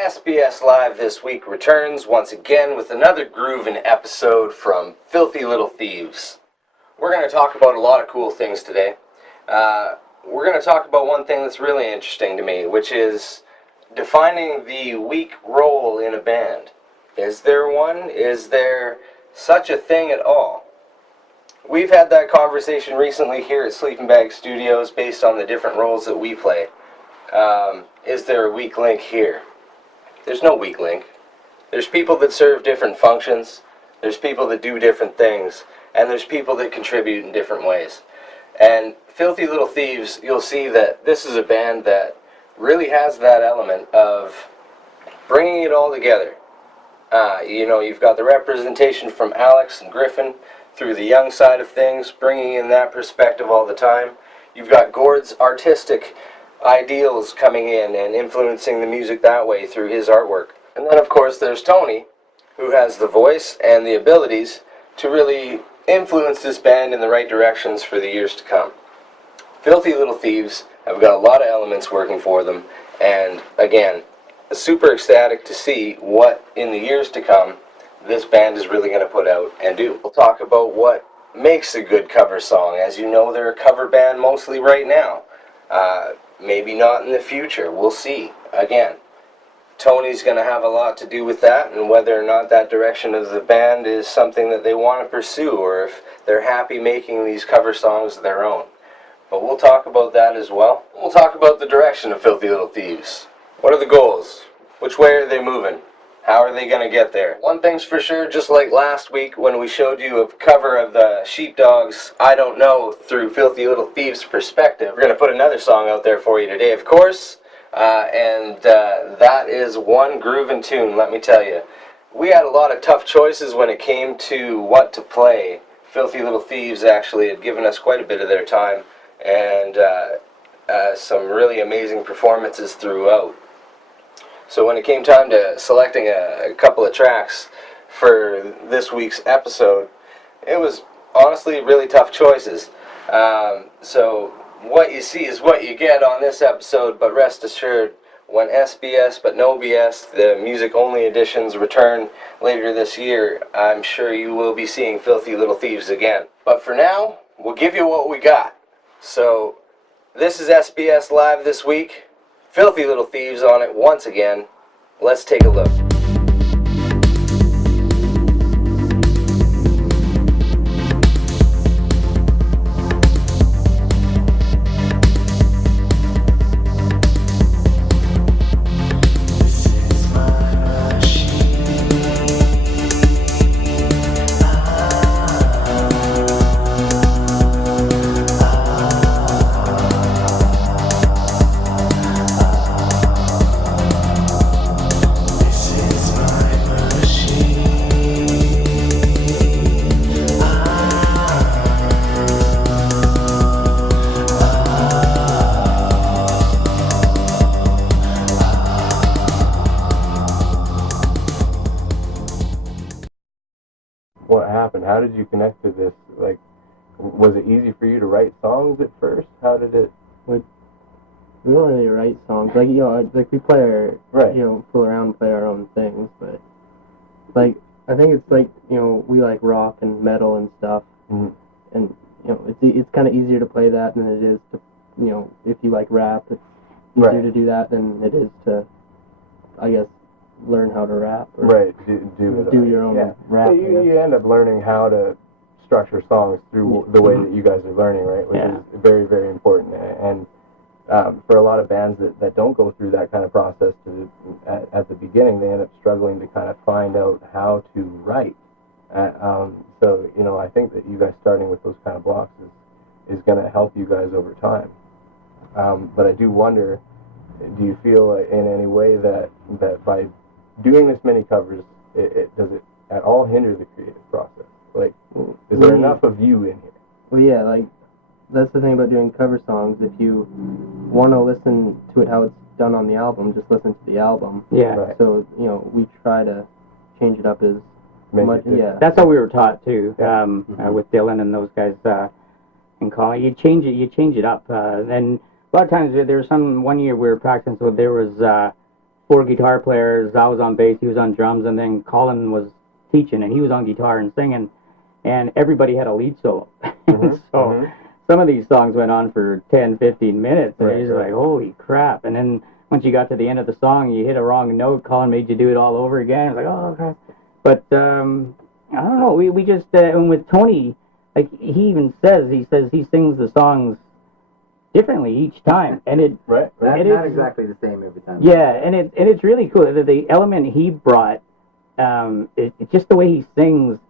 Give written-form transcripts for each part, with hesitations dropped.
SBS Live this week returns once again with another groovin' episode from Filthy Little Thieves. We're going to talk about a lot of cool things today. We're going to talk about one thing that's really interesting to me, which is defining the weak role in a band. Is there one? Is there such a thing at all? We've had that conversation recently here at Sleeping Bag Studios based on the different roles that we play. Is there a weak link here? There's no weak link. There's people that serve different functions, there's people that do different things, and there's people that contribute in different ways. And Filthy Little Thieves, you'll see that this is a band that really has that element of bringing it all together. You've got the representation from Alex and Griffin through the young side of things, bringing in that perspective all the time. You've got Gord's artistic ideals coming in and influencing the music that way through his artwork. And then of course there's Tony, who has the voice and the abilities to really influence this band in the right directions for the years to come. Filthy Little Thieves have got a lot of elements working for them, and again, super ecstatic to see what in the years to come this band is really going to put out and do. We'll talk about what makes a good cover song. As you know, they're a cover band mostly right now. Maybe not in the future. We'll see. Again, Tony's going to have a lot to do with that, and whether or not that direction of the band is something that they want to pursue, or if they're happy making these cover songs their own. But we'll talk about that as well. We'll talk about the direction of Filthy Little Thieves. What are the goals? Which way are they moving? How are they going to get there? One thing's for sure, just like last week when we showed you a cover of the Sheepdogs' I Don't Know through Filthy Little Thieves' perspective, we're going to put another song out there for you today, of course, and that is one groovin' tune, let me tell you. We had a lot of tough choices when it came to what to play. Filthy Little Thieves actually had given us quite a bit of their time, and some really amazing performances throughout. So when it came time to selecting a couple of tracks for this week's episode, it was honestly really tough choices. So what you see is what you get on this episode, but rest assured, when SBS but no BS, the music-only editions return later this year, I'm sure you will be seeing Filthy Little Thieves again. But for now, we'll give you what we got. So this is SBS Live this week. Filthy Little Thieves on it once again. Let's take a look. What happened? How did you connect to this? Like, was it easy for you to write songs at first? How did it? We don't really write songs. Like, like we play our, right. Fool around and play our own things. But, like, I think it's like, we like rock and metal and stuff. Mm-hmm. And, it's kind of easier to play that than it is to, if you like rap, it's easier right. to do that than it is to, I guess, learn how to rap. Or right, do your own rap. So you end up learning how to structure songs through the way that you guys are learning, right? Which is very, very important. And for a lot of bands that don't go through that kind of process at the beginning, they end up struggling to kind of find out how to write. So, I think that you guys starting with those kind of blocks is going to help you guys over time. But I do wonder, do you feel in any way that by doing this many covers, does it at all hinder the creative process? Like, is there enough of you in here? Well, yeah, like, that's the thing about doing cover songs. If you want to listen to it how it's done on the album, just listen to the album. Yeah. Right. So, we try to change it up as much. Yeah. That's how we were taught, too, with Dylan and those guys in college. You change it up. And a lot of times, there was one year we were practicing, so there was 4 guitar players. I was on bass, he was on drums, and then Colin was teaching, and he was on guitar and singing, and everybody had a lead solo. So some of these songs went on for 10, 15 minutes, and you're just like, holy crap. And then once you got to the end of the song, you hit a wrong note, Colin made you do it all over again. It's like, oh, crap. But I don't know, we just, and with Tony, like he even says, he sings the songs differently each time, and it not exactly the same every time. Yeah, and it's really cool. The element he brought, it's just the way he sings,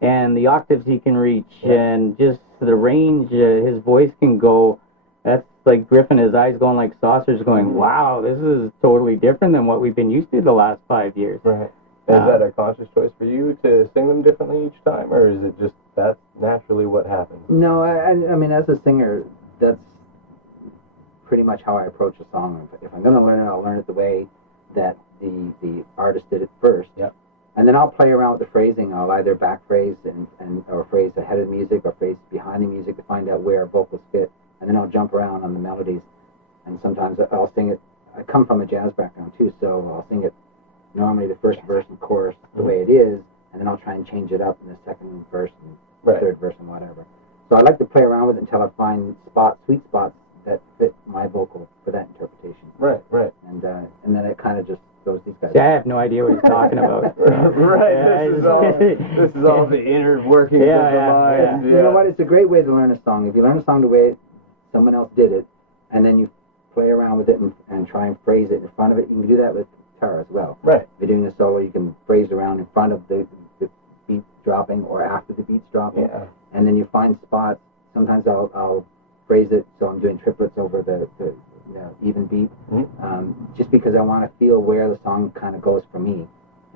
and the octaves he can reach, and just the range his voice can go. That's like Griffin, his eyes going like saucers, going, wow, this is totally different than what we've been used to the last 5 years. Right. Is that a conscious choice for you to sing them differently each time, or is it just that's naturally what happens? No, I mean, as a singer, that's pretty much how I approach a song. If I'm going to learn it, I'll learn it the way that the artist did it first. Yep. And then I'll play around with the phrasing. I'll either back phrase or phrase ahead of the music or phrase behind the music to find out where vocals fit. And then I'll jump around on the melodies. And sometimes I'll sing it. I come from a jazz background too, so I'll sing it normally the first verse and chorus the way it is, and then I'll try and change it up in the second verse and third verse and whatever. So I like to play around with it until I find sweet spots that fit my vocal for that interpretation. Right. And then it kind of just goes these guys. See, I have no idea what he's talking about. This is all the inner workings of the mind. You know what? It's a great way to learn a song. If you learn a song the way someone else did it, and then you play around with it and try and phrase it in front of it, you can do that with guitar as well. Right. If you're doing a solo, you can phrase around in front of the beat dropping or after the beat's dropping. Yeah. And then you find spots. Sometimes I'll phrase it so I'm doing triplets over the even beat, just because I want to feel where the song kind of goes for me,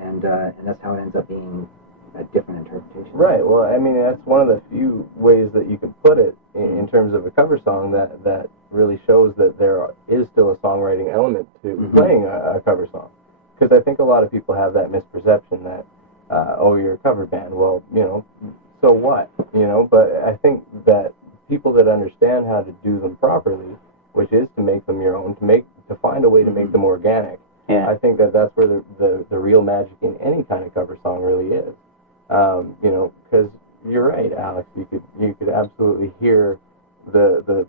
and that's how it ends up being a different interpretation. Right. Well, I mean, that's one of the few ways that you can put it in terms of a cover song that really shows that there is still a songwriting element to playing a cover song. Because I think a lot of people have that misperception that, oh, you're a cover band. Well, so what? But I think that people that understand how to do them properly, which is to make them your own, to find a way to make them organic. Yeah. I think that's where the real magic in any kind of cover song really is. Because you're right, Alex. You could absolutely hear the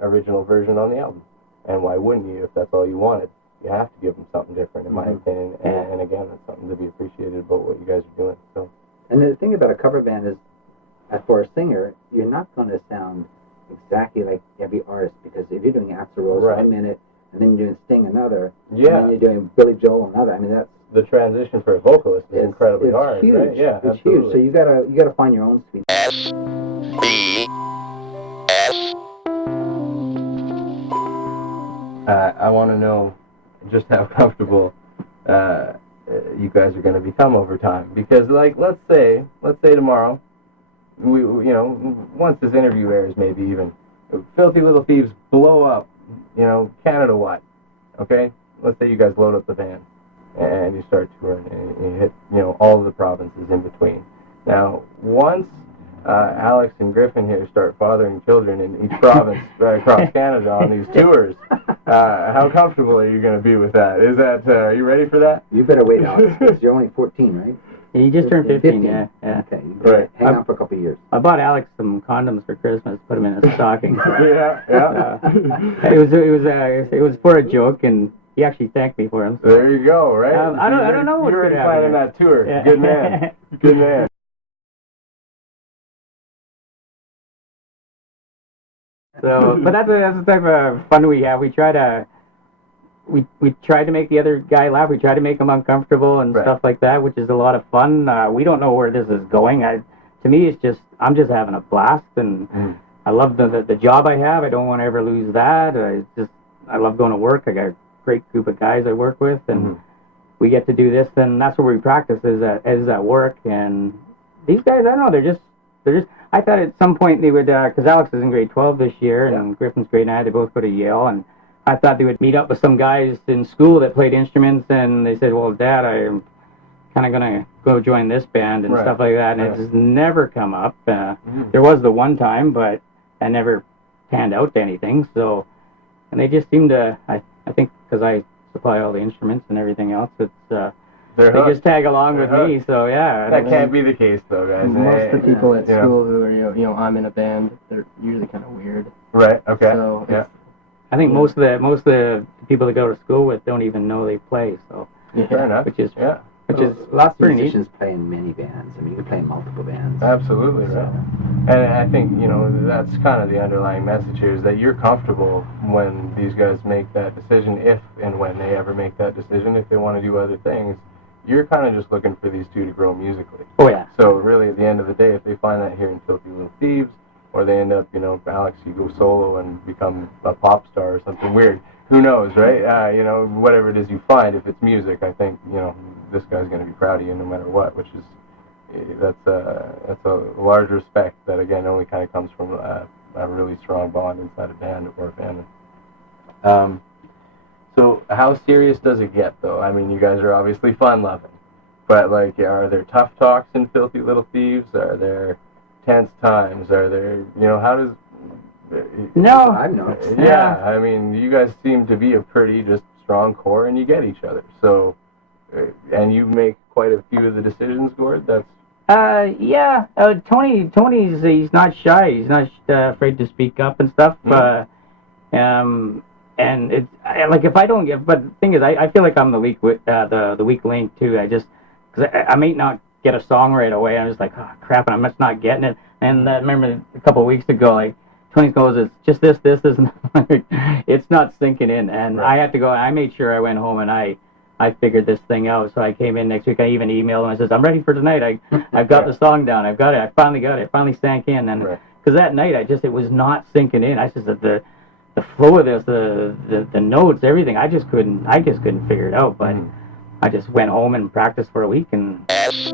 original version on the album, and why wouldn't you if that's all you wanted? You have to give them something different, in my opinion. And again, that's something to be appreciated about what you guys are doing. So. And the thing about a cover band is, for a singer, you're not going to sound exactly like every artist, because if you're doing Axl Rose 1 minute, and then you're doing Sting another, and then you're doing Billy Joel another, I mean, that's the transition for a vocalist is incredibly hard, huge. Right? Yeah, it's absolutely. huge. So you gotta find your own sweet. I want to know just how comfortable you guys are going to become over time, because, like, let's say tomorrow, we once this interview airs, maybe even Filthy Little Thieves blow up, Canada wide. Okay, let's say you guys load up the van and you start touring and you hit all of the provinces in between. Now, once Alex and Griffin here start fathering children in each province across Canada on these tours, how comfortable are you going to be with that? Is that are you ready for that? You better wait, Alex, because you're only 14, right? He just turned 15, yeah. Okay, you better hang on for a couple of years. I bought Alex some condoms for Christmas, put them in his stocking. Yeah. It was for a joke, and he actually thanked me for him. So. There you go, right? I don't know what's You're already planning that tour. Yeah. Good man. Good man. So, but that's the type of fun we have. We try to make the other guy laugh. We try to make him uncomfortable and stuff like that, which is a lot of fun. We don't know where this is going. To me, I'm just having a blast, and I love the job I have. I don't want to ever lose that. I love going to work. I got a great group of guys I work with, and we get to do this. And that's where we practice is at work. And these guys, I don't know, they're just. I thought at some point they would, because Alex is in grade 12 this year, and Griffin's grade 9. They both go to Yale, and I thought they would meet up with some guys in school that played instruments, and they said, well, Dad, I'm kind of going to go join this band and stuff like that, and it's never come up. There was the one time, but that never panned out to anything, so, and they just seem to, I think because I supply all the instruments and everything else. It's They're they hooked. just tag along They're with me, so yeah. That can't be the case, though, guys. Most of the people at you know. school who are, I'm in a band, they're usually kind of weird. Right. Okay. So yeah. I think most of the people that go to school with don't even know they play, so Fair enough. which is Lots of pretty neat. musicians play in many bands. I mean, you can play in multiple bands. Absolutely, right. And I think, that's kind of the underlying message here, is that you're comfortable when these guys make that decision, if and when they ever make that decision, if they want to do other things. You're kind of just looking for these two to grow musically. Oh yeah. So really, at the end of the day, if they find that here in Filthy Little Thieves, or they end up, Alex, you go solo and become a pop star or something weird, who knows, right? Whatever it is you find, if it's music, I think, this guy's going to be proud of you no matter what, which is, that's a large respect that, again, only kind of comes from a really strong bond inside a band or a family. So how serious does it get, though? I mean, you guys are obviously fun-loving, but, are there tough talks in Filthy Little Thieves? Are there tense times? Are there, how does... No. I've noticed. Yeah, I mean, you guys seem to be a pretty just strong core, and you get each other. So, and you make quite a few of the decisions, Gord. That's yeah. Tony's he's not shy. He's not afraid to speak up and stuff. And it's if I don't get, but the thing is, I feel like I'm the weak the weak link too. Because I may not get a song right away. I'm just like, oh crap, and I'm just not getting it. And I remember a couple of weeks ago, Tony goes, it's just this, it's not sinking in. And I had to go, I made sure I went home and I figured this thing out. So I came in next week, I even emailed him, I says, I'm ready for tonight. I've got the song down, I've got it, I finally got it, it finally sank in. And because that night, it was not sinking in. I just, the flow of this, the notes, everything, I just couldn't figure it out. But I just went home and practiced for a week and... SBS.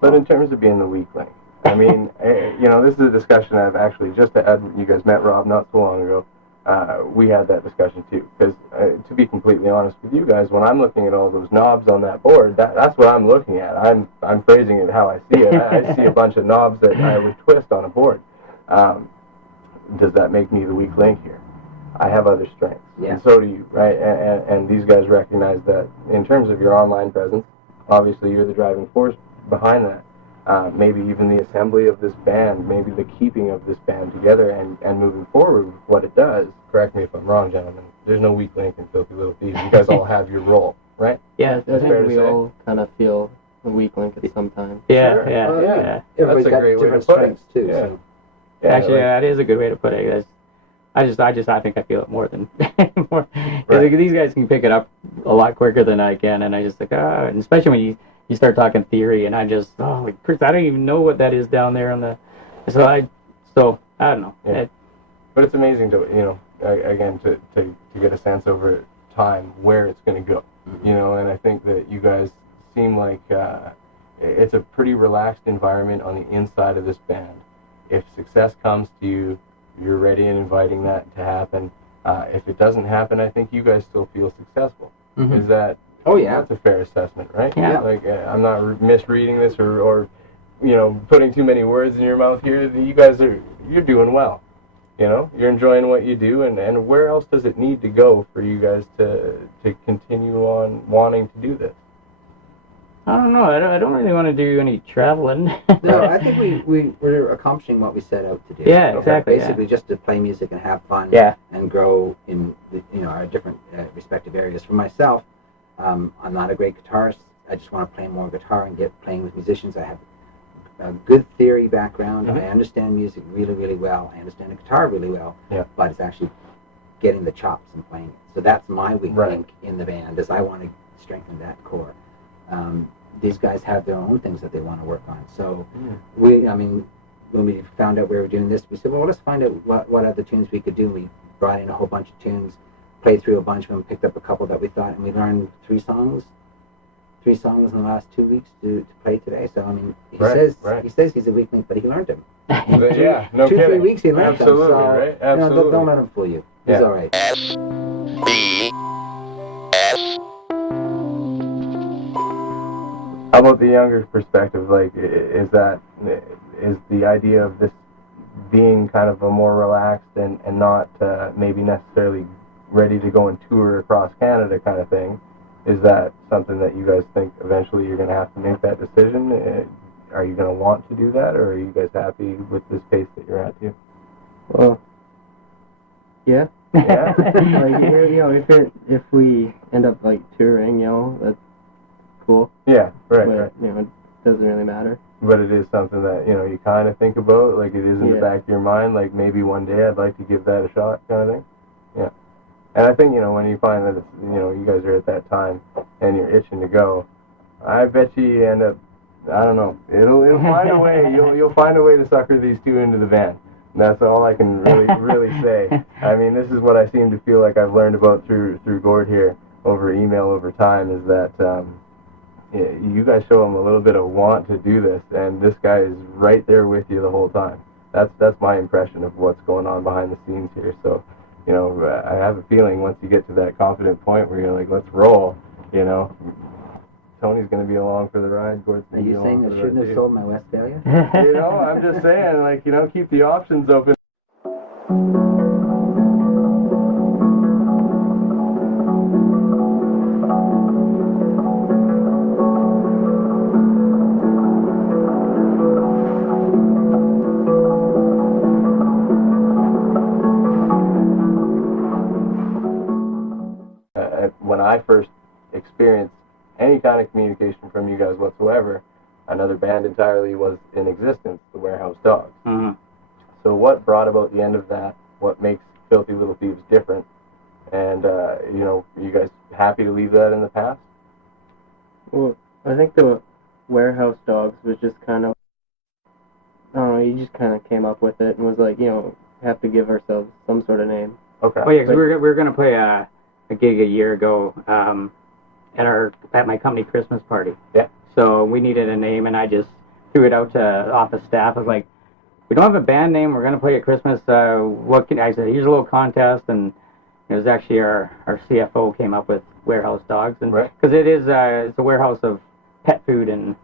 But in terms of being the weak link, I mean, this is a discussion I've actually just had. You guys met Rob not so long ago. We had that discussion too. Because to be completely honest with you guys, when I'm looking at all those knobs on that board, that's what I'm looking at. I'm phrasing it how I see it. I see a bunch of knobs that I would twist on a board. Does that make me the weak link here? I have other strengths, and so do you, right? And these guys recognize that in terms of your online presence, obviously you're the driving force behind that. Maybe even the assembly of this band, maybe the keeping of this band together and moving forward with what it does. Correct me if I'm wrong, gentlemen. There's no weak link in Filthy Little Thieves. You guys all have your role, right? Yeah, I fair think to we say. all kind of feel the weak link at some time. Yeah, Sure. yeah, Oh, yeah. yeah. Everybody's That's a got great way to different put it. strengths too. Yeah. So. Yeah, Actually, that is a good way to put it. I think I feel it more than more. Right. These guys can pick it up a lot quicker than I can, and I just and especially when you start talking theory, and I just Chris, I don't even know what that is down there on the. So I don't know. Yeah. But it's amazing to again to get a sense over time where it's going to go. Mm-hmm. And I think that you guys seem like it's a pretty relaxed environment on the inside of this band. If success comes to you, you're ready and inviting that to happen. If it doesn't happen, I think you guys still feel successful. Mm-hmm. Is that? Oh yeah, That's a fair assessment, right? Yeah. I'm not misreading this or putting too many words in your mouth here. You guys you're doing well. You're enjoying what you do, and where else does it need to go for you guys to continue on wanting to do this? I don't know. I don't really want to do any traveling. No, I think we're accomplishing what we set out to do. Yeah, exactly. Basically, just to play music and have fun. Yeah. And grow in our different respective areas. For myself, I'm not a great guitarist. I just want to play more guitar and get playing with musicians. I have a good theory background. Mm-hmm. I understand music really, really well. I understand the guitar really well. Yeah. But it's actually getting the chops and playing it. So that's my weak Right. link in the band, is I want to strengthen that core. These guys have their own things that they want to work on. So when we found out we were doing this, we said, well, let's find out what other tunes we could do. We brought in a whole bunch of tunes, played through a bunch of them, picked up a couple that we thought, and we learned three songs in the last 2 weeks to play today. So he says he's a weak link, but he learned them. Yeah, no 2-3 kidding. weeks he learned Absolutely, them. So right? Absolutely. Don't let him fool you. He's Yeah. all right. So How about the younger perspective? Like, is the idea of this being kind of a more relaxed and not maybe necessarily ready to go and tour across Canada kind of thing, is that something that you guys think eventually you're going to have to make that decision? Are you going to want to do that, or are you guys happy with this pace that you're at too? Well, yeah. Yeah. Like, if we end up like touring, that's cool. Yeah, right, but, right. It doesn't really matter. But it is something that, you kind of think about, like it is in the back of your mind, like maybe one day I'd like to give that a shot kind of thing. Yeah. And I think, when you find that, it's, you guys are at that time and you're itching to go, I bet you end up, I don't know, it'll find a way, you'll find a way to sucker these two into the van. And that's all I can really say. I mean, this is what I seem to feel like I've learned about through Gord here over email over time, is that you guys show him a little bit of want to do this, and this guy is right there with you the whole time. That's my impression of what's going on behind the scenes here. So, I have a feeling once you get to that confident point where you're like, let's roll, Tony's going to be along for the ride. Gord's Are you saying I shouldn't have sold my Westphalia? I'm just saying, like, keep the options open. When I first experienced any kind of communication from you guys whatsoever, another band entirely was in existence, the Warehouse Dogs. Mm-hmm. So what brought about the end of that? What makes Filthy Little Thieves different? And, you guys happy to leave that in the past? Well, I think the Warehouse Dogs was just kind of, I don't know, you just kind of came up with it and was like, have to give ourselves some sort of name. Okay. Oh yeah, because we were going to play a gig a year ago at my company Christmas party. Yeah. So we needed a name, and I just threw it out to office staff. I was like, we don't have a band name. We're going to play at Christmas. I said, here's a little contest, and it was actually our CFO came up with Warehouse Dogs, and because it's a warehouse of pet food and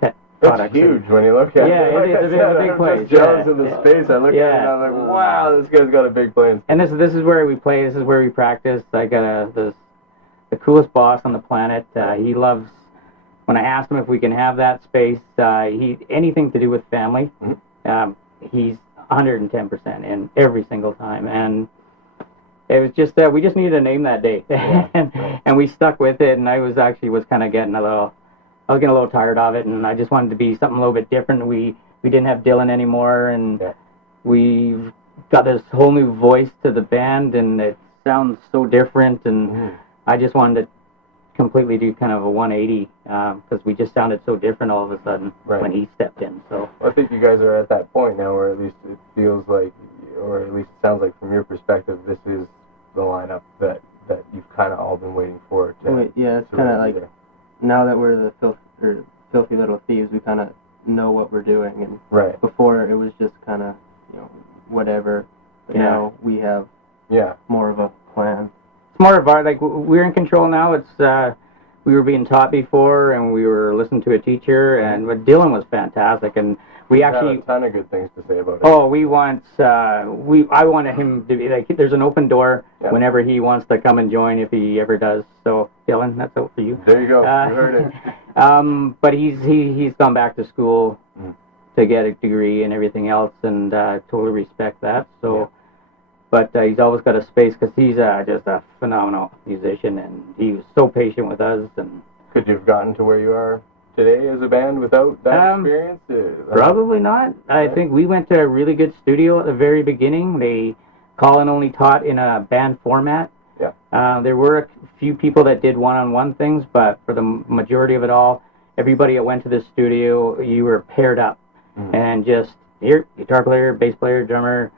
pet products. It's huge when you look at it. Yeah, Like it's a big place. Just in the space, I look at it and I'm like, wow, this guy's got a big place. And this is where we play. This is where we practice. I got the coolest boss on the planet. He loves. When I asked him if we can have that space, anything to do with family, he's 110% in every single time. And it was just we just needed a name that day, and we stuck with it. And I was kind of getting I was getting a little tired of it, and I just wanted to be something a little bit different. We didn't have Dylan anymore, and we've got this whole new voice to the band, and it sounds so different. And I just wanted to completely do kind of a 180 because we just sounded so different all of a sudden when he stepped in. So I think you guys are at that point now where at least it feels like, or at least it sounds like from your perspective, this is the lineup that you've kind of all been waiting for. It's kind of like now that we're the Filthy Little Thieves, we kind of know what we're doing, and before it was just kind of whatever. But now we have more of a plan. It's more of our, we're in control now. It's we were being taught before, and we were listening to a teacher, and Dylan was fantastic, and we actually have a ton of good things to say about it. Oh, I wanted him to be there's an open door whenever he wants to come and join, if he ever does. So Dylan, that's out for you. There you go. You heard it. But he's gone back to school to get a degree and everything else, and totally respect that. So. But he's always got a space because he's just a phenomenal musician, and he was so patient with us. And could you have gotten to where you are today as a band without that experience? Probably not. I think we went to a really good studio at the very beginning. Colin only taught in a band format. Yeah. There were a few people that did one-on-one things, but for the majority of it all, everybody that went to the studio, you were paired up, and just here, guitar player, bass player, drummer.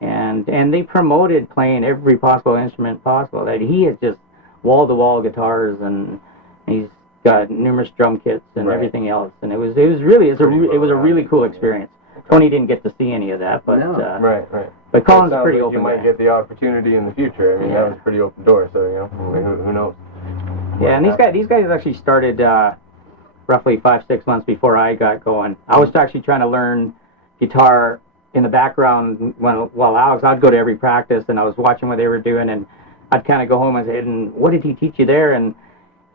And they promoted playing every possible instrument possible. That he has just wall-to-wall guitars, and he's got numerous drum kits and everything else. And it was a really cool experience. Tony didn't get to see any of that, but right. But Colin's pretty open. You might get the opportunity in the future. I mean, that was a pretty open door. So who knows? Yeah, and these guys actually started roughly 5-6 months before I got going. I was actually trying to learn guitar in the background while Alex, I'd go to every practice and I was watching what they were doing, and I'd kind of go home and say, and what did he teach you there? And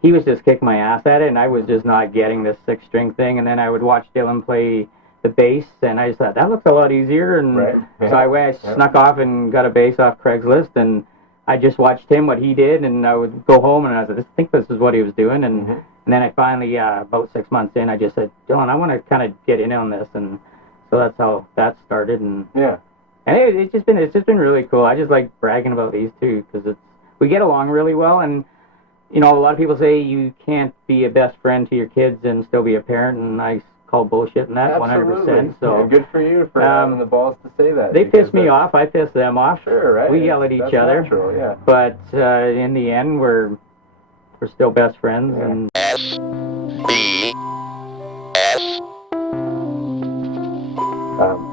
he was just kicking my ass at it, and I was just not getting this 6-string thing. And then I would watch Dylan play the bass, and I just thought, that looks a lot easier. And so I snuck off and got a bass off Craigslist, and I just watched him, what he did, and I would go home and I was like, I think this is what he was doing. And then I finally, about 6 months in, I just said, Dylan, I want to kind of get in on this. And so that's how that started. And it's just been really cool. I just like bragging about these two because we get along really well. And you know, a lot of people say you can't be a best friend to your kids and still be a parent, and I call bullshit in that 100%. So good for you for having the balls to say that. They piss me off. I piss them off. Sure, right. We yell at each other. Natural, yeah. But in the end, we're still best friends. Yeah. And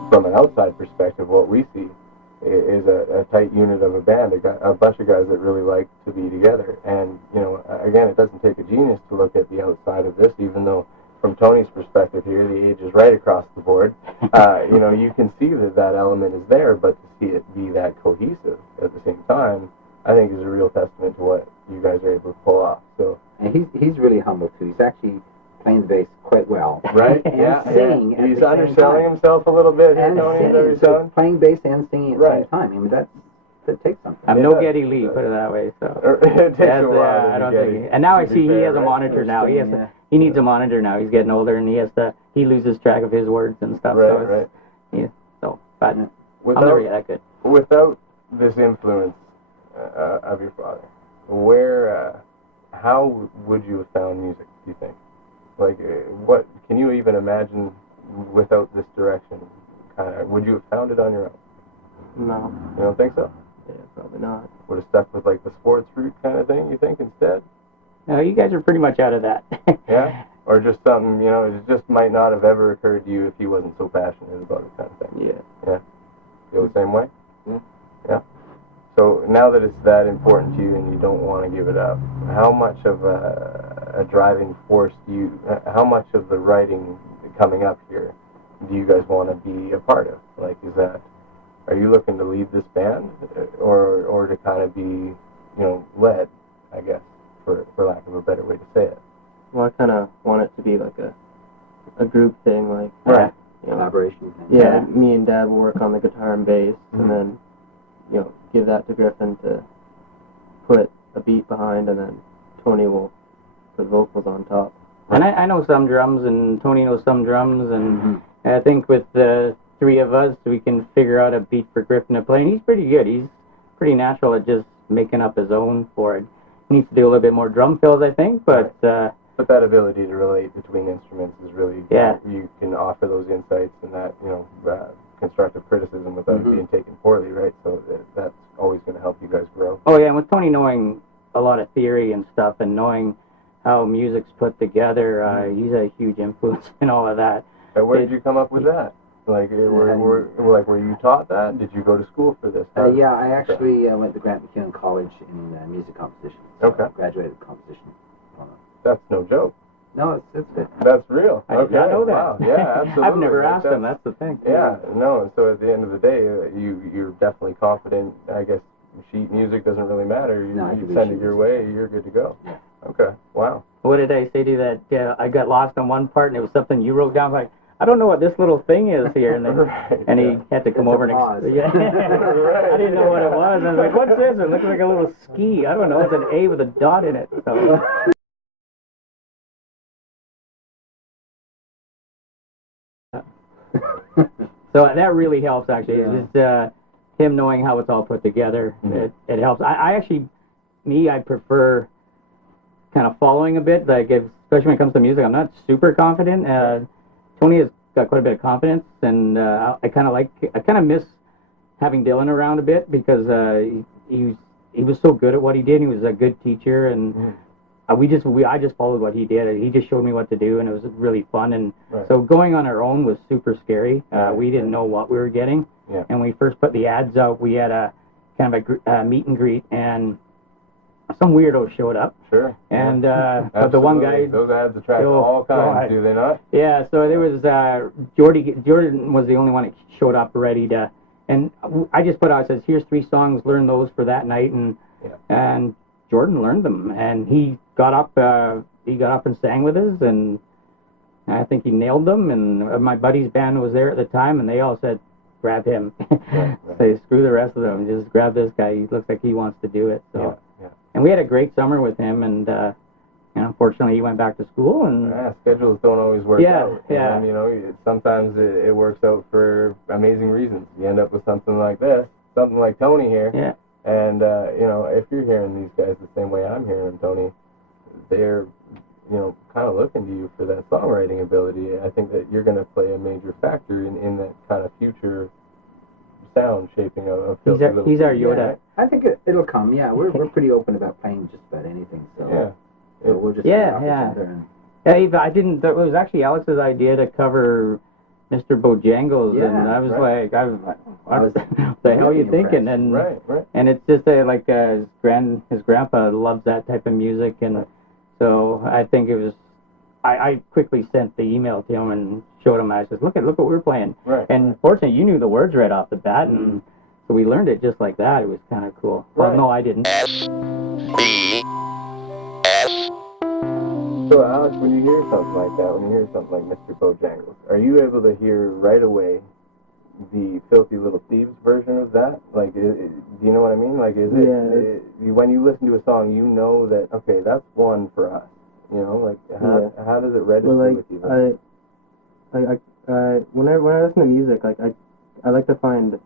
from an outside perspective, what we see is a tight unit of a band, a bunch of guys that really like to be together. And, you know, again, it doesn't take a genius to look at the outside of this, even though from Tony's perspective here, the age is right across the board. You know, you can see that element is there, but to see it be that cohesive at the same time, I think is a real testament to what you guys are able to pull off. So, and he's really humble too. He's actually playing the bass quite well. Right? And singing at He's the underselling same himself a little bit. and Tony, so playing bass and singing at the Right. same time. I mean, that takes something. I'm no Geddy Lee, put it that way. So it takes a while I don't think. And now I see he has a monitor now. He needs a monitor now. He's getting older, and he loses track of his words and stuff. Right, But I'm never really that good. Without this influence of your father, how would you have found music, do you think? Like, what can you even imagine without this direction? Would you have found it on your own? No. You don't think so? Yeah, probably not. Would have stuck with like the sports route kind of thing, you think, instead? No, you guys are pretty much out of that. Yeah? Or just something, you know, it just might not have ever occurred to you if he wasn't so passionate about it kind of thing. Yeah. Yeah? Feel the same way? Yeah. Yeah? So now that it's that important to you and you don't want to give it up, how much of a driving force how much of the writing coming up here do you guys want to be a part of? Like, are you looking to lead this band or to kind of be, you know, led, I guess, for lack of a better way to say it? Well, I kind of want it to be like a group thing, like right, you know, Collaboration thing. Yeah, me and Dad will work on the guitar and bass, and then give that to Griffin to put a beat behind, and then Tony will put vocals on top. And I know some drums, and Tony knows some drums, and I think with the three of us, we can figure out a beat for Griffin to play. And he's pretty good. He's pretty natural at just making up his own for it. He needs to do a little bit more drum fills, I think, but But that ability to relate between instruments is really, you can offer those insights and that, you know, constructive criticism without it being taken poorly, right? So that's always going to help you guys grow. Oh, yeah, and with Tony knowing a lot of theory and stuff and knowing how music's put together, he's a huge influence in all of that. And where did you come up with that? Like, were you taught that? Did you go to school for this? Yeah, I actually went to Grant McEwen College in music composition. So okay. I graduated composition. That's no joke. No, it's good. That's real. I did not know that. Wow. Yeah, absolutely. I've never asked him. That's the thing. Yeah, no. So at the end of the day, you're definitely confident. I guess sheet music doesn't really matter. You send it your way, you're good to go. Yeah. Okay. Wow. What did I say to you that I got lost on one part and it was something you wrote down like, I don't know what this little thing is here, and then he had to come over and explain. I didn't know what it was. I was like, "What's this? It looks like a little ski. I don't know. It's an A with a dot in it." So. So that really helps, actually. Yeah. Just him knowing how it's all put together. It helps. I prefer kind of following a bit. Like, especially when it comes to music, I'm not super confident. Tony has got quite a bit of confidence, and I kind of miss having Dylan around a bit because he was so good at what he did. He was a good teacher, and I just followed what he did. He just showed me what to do, and it was really fun. And so going on our own was super scary. We didn't know what we were getting. And when we first put the ads out, we had a kind of a meet and greet, and some weirdo showed up. Sure. And but the one guy, those ads attract all kinds, do they not? Yeah. So there was Jordan was the only one that showed up ready to, and I just put out, says, here's 3 songs, learn those for that night, and Jordan learned them, and he got up and sang with us, and I think he nailed them. And my buddy's band was there at the time, and they all said, grab him. Say, screw the rest of them, just grab this guy. He looks like he wants to do it. So, and we had a great summer with him, and unfortunately he went back to school, and schedules don't always work out. Yeah. And sometimes it works out for amazing reasons. You end up with something like this, something like Tony here. Yeah. And if you're hearing these guys the same way I'm hearing them, Tony, they're kind of looking to you for that songwriting ability. I think that you're going to play a major factor in that kind of future sound shaping of Filthy Little Thieves. He's our Yoda. I think it'll come. Yeah, we're pretty open about playing just about anything. So so we'll just each other. I didn't. It was actually Alex's idea to cover Mr. Bojangles, and I was like, what the hell are you thinking? And and it's just like his grandpa loves that type of music, and so I think it was. I quickly sent the email to him and showed him. I said, look what we're playing. And fortunately, you knew the words right off the bat, and so we learned it just like that. It was kind of cool. Well, no, I didn't. So, Alex, when you hear something like that, when you hear something like Mr. Bojangles, are you able to hear right away the Filthy Little Thieves version of that? Like, do you know what I mean? Like, is it when you listen to a song, you know that, okay, that's one for us? Like, how does it register with you? When I listen to music, like I like to find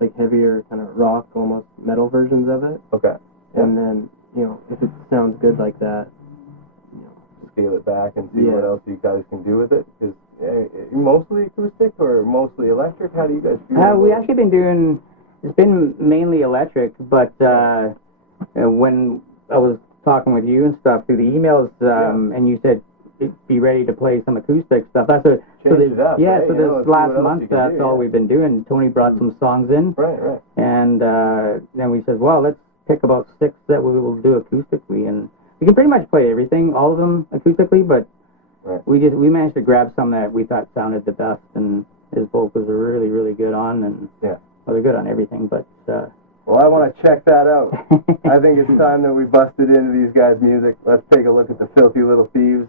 like heavier kind of rock, almost metal versions of it. Okay. And then if it sounds good like that, scale it back and see what else you guys can do with it. Is mostly acoustic or mostly electric? How do you guys feel? We actually been doing. It's been mainly electric, but when I was talking with you and stuff through the emails, and you said be ready to play some acoustic stuff. That's so this last month, that's all we've been doing. Tony brought some songs in, and then we said, well, let's pick about 6 that we will do acoustically, and we can pretty much play everything, all of them acoustically, but we managed to grab some that we thought sounded the best, and his vocals are really, really good on, and well, they're good on everything, but. Well, I want to check that out. I think it's time that we busted into these guys' music. Let's take a look at the Filthy Little Thieves.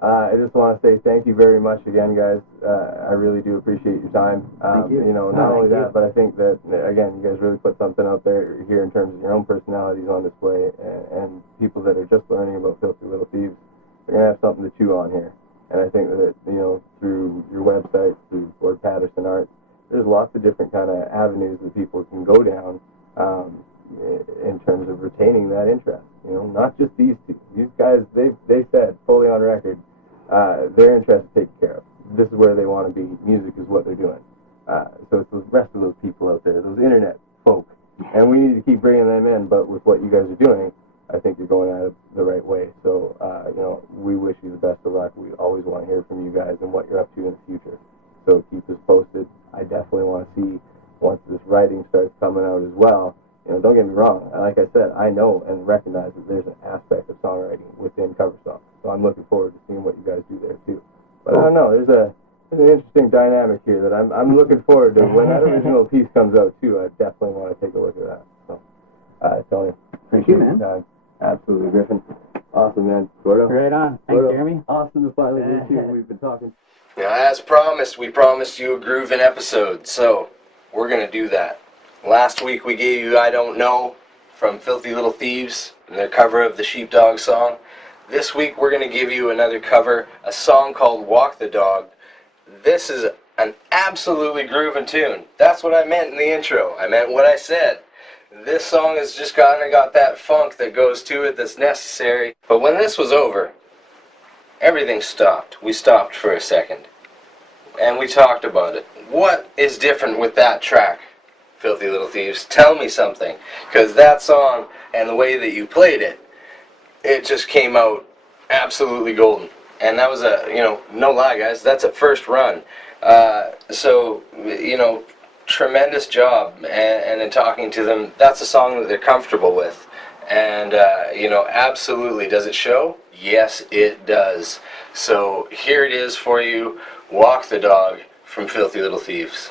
I just want to say thank you very much again, guys. I really do appreciate your time. Thank you. Not only that, but I think that, again, you guys really put something out there here in terms of your own personalities on display, and people that are just learning about Filthy Little Thieves, they're going to have something to chew on here. And I think that, through your website, through Gord Patterson Art, there's lots of different kind of avenues that people can go down in terms of retaining that interest. Not just these two. These guys, they said, fully on record, their interest is taken care of. This is where they want to be. Music is what they're doing. So it's the rest of those people out there, those internet folk. And we need to keep bringing them in, but with what you guys are doing, I think you're going at it the right way. So, we wish you the best of luck. We always want to hear from you guys and what you're up to in the future. So keep us posted. I definitely want to see, once this writing starts coming out as well, don't get me wrong. Like I said, I know and recognize that there's an aspect of songwriting within cover songs. So I'm looking forward to seeing what you guys do there too. But I don't know. There's an interesting dynamic here that I'm looking forward to. When that original piece comes out too, I definitely want to take a look at that. So, Tony, appreciate your time. Absolutely, Griffin. Awesome, man. Gordo. Right on. Thanks, Jeremy. Awesome to finally meet you. We've been talking. As promised, we promised you a groovin' episode, so we're going to do that. Last week we gave you I Don't Know from Filthy Little Thieves and their cover of the Sheepdog song. This week we're going to give you another cover, a song called Walk the Dog. This is an absolutely groovin' tune. That's what I meant in the intro. I meant what I said. This song has just got that funk that goes to it that's necessary. But when this was over, everything stopped. We stopped for a second. And we talked about it. What is different with that track, Filthy Little Thieves? Tell me something. Because that song and the way that you played it, it just came out absolutely golden. And that was no lie, guys, that's a first run. So, tremendous job. And in talking to them, that's a song that they're comfortable with. And, you know, absolutely. Does it show? Yes, it does. So here it is for you, Walk the Dog from Filthy Little Thieves.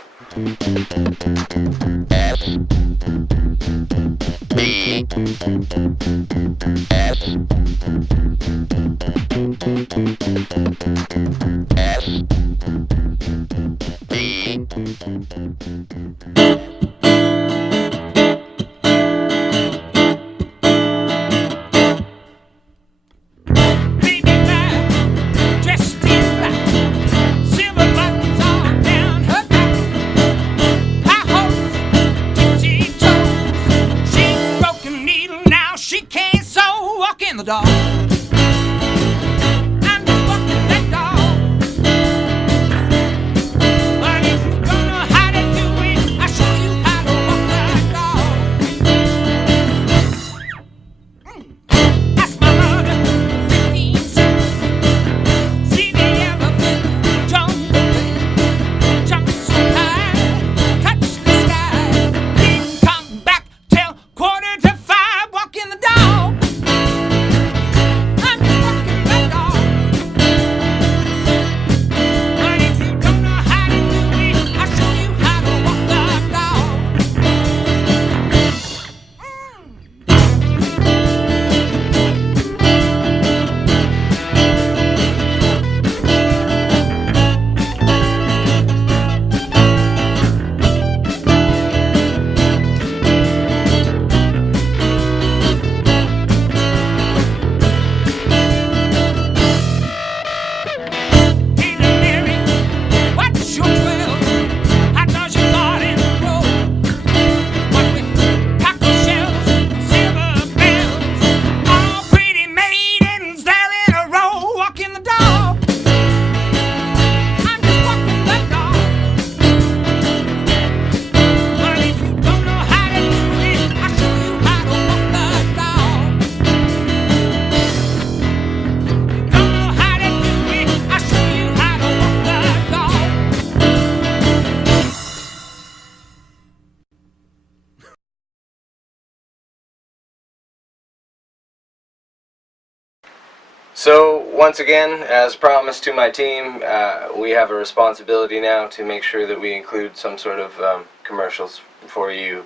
The dog. I'm just walking that dog. But if you don't know how to do it, I'll show you how to walk that dog. Ask my mother, 15 cents. See the elephant jump so high, touch the sky. Didn't come back till 4:45, walking the dog. So once again, as promised to my team, we have a responsibility now to make sure that we include some sort of commercials for you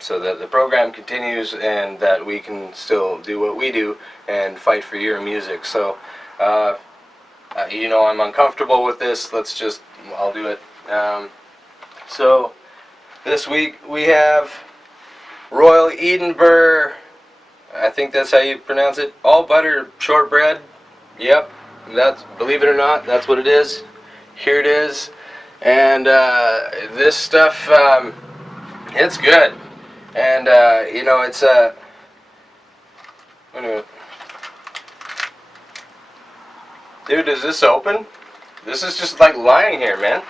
so that the program continues and that we can still do what we do and fight for your music. So you know, I'm uncomfortable with this. I'll do it. So this week we have Royal Edinburgh, I think that's how you pronounce it, all butter shortbread. Yep, believe it or not, that's what it is. Here it is. And this stuff, it's good. And you know, it's wait a minute. Dude, is this open? This is just like lying here, man.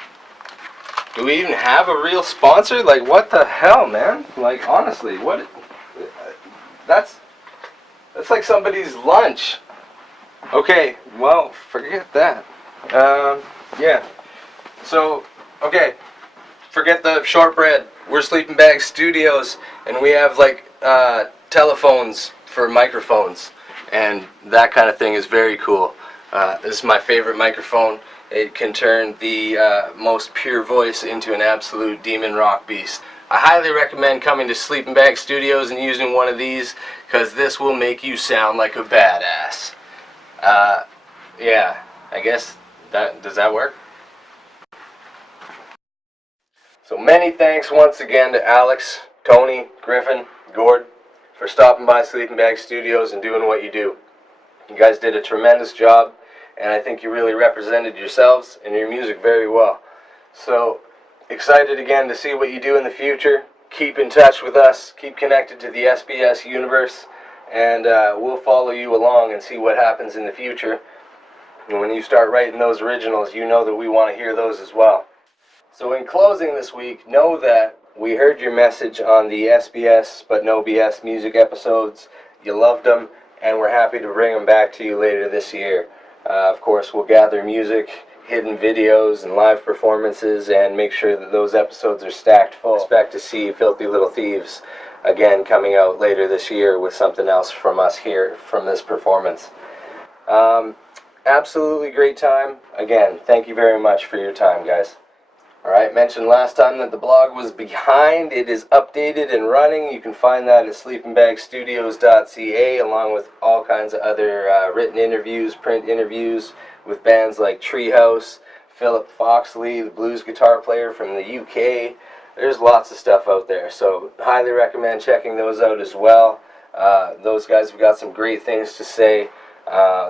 Do we even have a real sponsor? Like, what the hell, man? Like, honestly, what? That's like somebody's lunch. Okay, well, forget that. Yeah. So, okay, forget the shortbread. We're Sleeping Bag Studios, and we have like telephones for microphones, and that kind of thing is very cool. This is my favorite microphone. It can turn the most pure voice into an absolute demon rock beast. I highly recommend coming to Sleeping Bag Studios and using one of these, because this will make you sound like a badass. Yeah, I guess does that work? So many thanks once again to Alex, Tony, Griffin, Gord for stopping by Sleeping Bag Studios and doing what you do. You guys did a tremendous job, and I think you really represented yourselves and your music very well. So excited again to see what you do in the future. Keep in touch with us, keep connected to the SBS universe, and we'll follow you along and see what happens in the future. And when you start writing those originals, you know that we want to hear those as well. So in closing this week, know that we heard your message on the SBS but no BS music episodes. You loved them, and we're happy to bring them back to you later this year. Of course, we'll gather music, hidden videos, and live performances, and make sure that those episodes are stacked full. Expect to see Filthy Little Thieves again coming out later this year with something else from us here from this performance. Absolutely great time. Again, thank you very much for your time, guys. Alright, mentioned last time that the blog was behind. It is updated and running. You can find that at sleepingbagstudios.ca, along with all kinds of other written interviews, print interviews with bands like Treehouse, Philip Foxley, the blues guitar player from the UK. There's lots of stuff out there, so highly recommend checking those out as well. Those guys have got some great things to say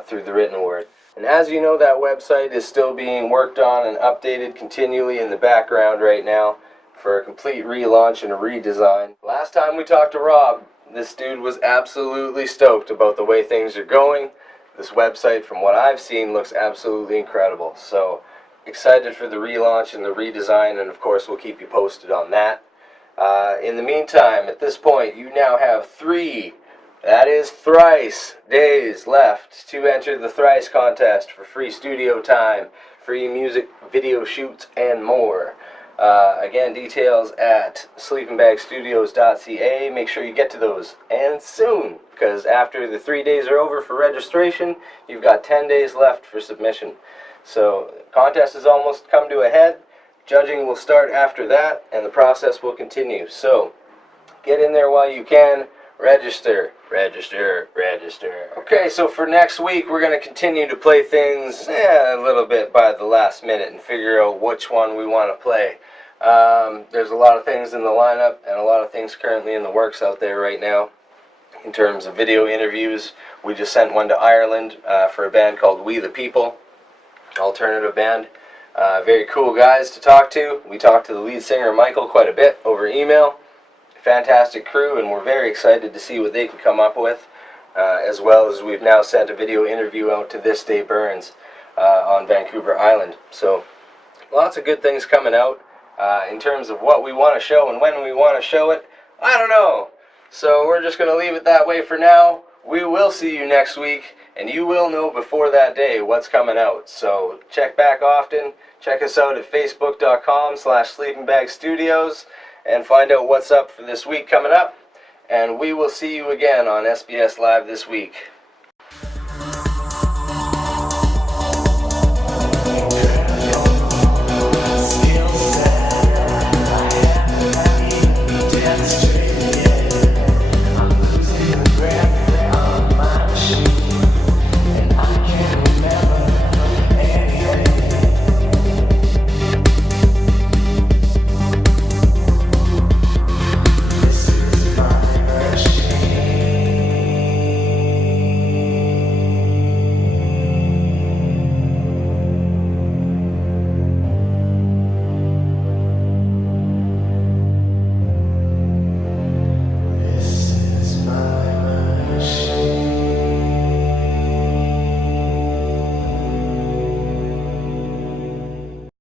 through the written word. And as you know, that website is still being worked on and updated continually in the background right now for a complete relaunch and a redesign. Last time we talked to Rob, this dude was absolutely stoked about the way things are going. This website, from what I've seen, looks absolutely incredible. So excited for the relaunch and the redesign, and of course we'll keep you posted on that. In the meantime, at this point, you now have thrice days left to enter the Thrice contest for free studio time, free music video shoots, and more. Again, details at sleepingbagstudios.ca. Make sure you get to those, and soon, because after the 3 days are over for registration, you've got 10 days left for submission. So the contest has almost come to a head. Judging will start after that, and the process will continue. So get in there while you can. Register. Okay, so for next week, we're going to continue to play things a little bit by the last minute and figure out which one we want to play. There's a lot of things in the lineup and a lot of things currently in the works out there right now. In terms of video interviews, we just sent one to Ireland for a band called We the People, alternative band. Very cool guys to talk to. We talked to the lead singer Michael quite a bit over email. Fantastic crew, and we're very excited to see what they can come up with, as well as we've now sent a video interview out to This Day Burns on Vancouver Island. So lots of good things coming out. In terms of what we want to show and when we want to show it, I don't know. So we're just going to leave it that way for now. We will see you next week, and you will know before that day what's coming out. So check back often. Check us out at facebook.com/sleepingbagstudios. and find out what's up for this week coming up. And we will see you again on SBS Live this week.